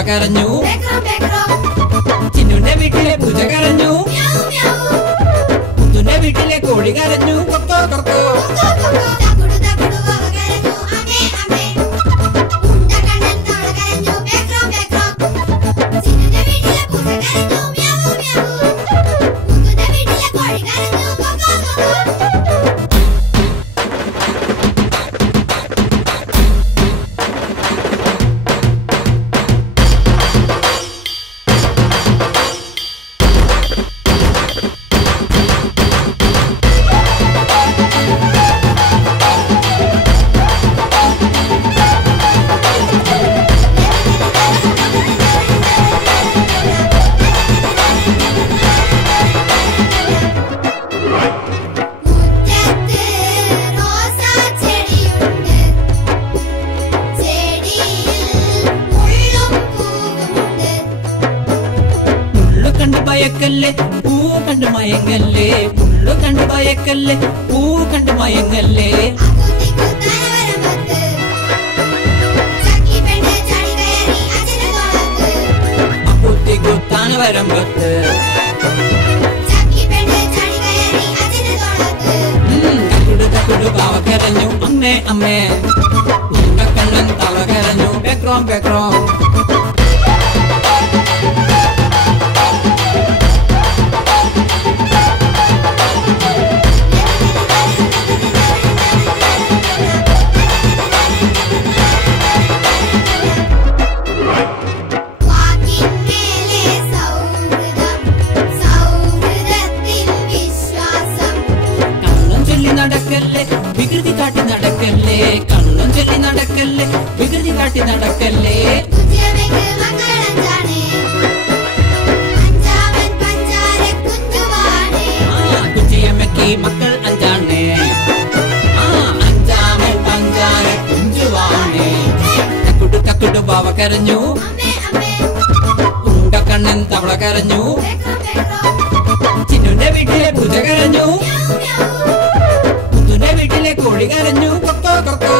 തവള കരഞ്ഞു. ചിന്നുന്റെ വീട്ടിലെ പൂച്ച കരഞ്ഞു. മുത്തുന്റെ വീട്ടിലെ കോഴി കരഞ്ഞു. കൊക്കോ കൊക്കോ. ഭയക്കല്ലേ പൂ കണ്ട് മയങ്ങല്ലേ. മുള്ളു കണ്ട് ഭയക്കല്ലേ പൂ കണ്ട് മയങ്ങല്ലേ. അപ്പുത്തി കുത്താൻ വരമ്പത്ത് തക്കുടു തക്കുടു പാവ കരഞ്ഞു. അമ്മേ അമ്മേ. കണ്ണൻ തവ കരഞ്ഞു. പെക്രോം പെക്രോം. നടക്കല്ലേ വികൃതി കാട്ടി നടക്കല്ലേ. കള്ളം ചൊല്ലി നടക്കല്ലേ വികൃതി കാട്ടി നടക്കല്ലേ. കുച്ചിയമ്മയ്ക്ക് മക്കൾ അഞ്ചാണേ. അഞ്ചാമൻ പഞ്ചാര കുഞ്ചുവാണേ. തക്കുടു തക്കുടു പാവ കരഞ്ഞു. ഉണ്ടക്കണ്ണൻ തവള കരഞ്ഞു. ചിന്നുന്റെ വീട്ടിലെ പൂജ കരഞ്ഞു. വീട്ടിലെ കോഴി കരഞ്ഞു. കൊക്കോ കൊക്കോ.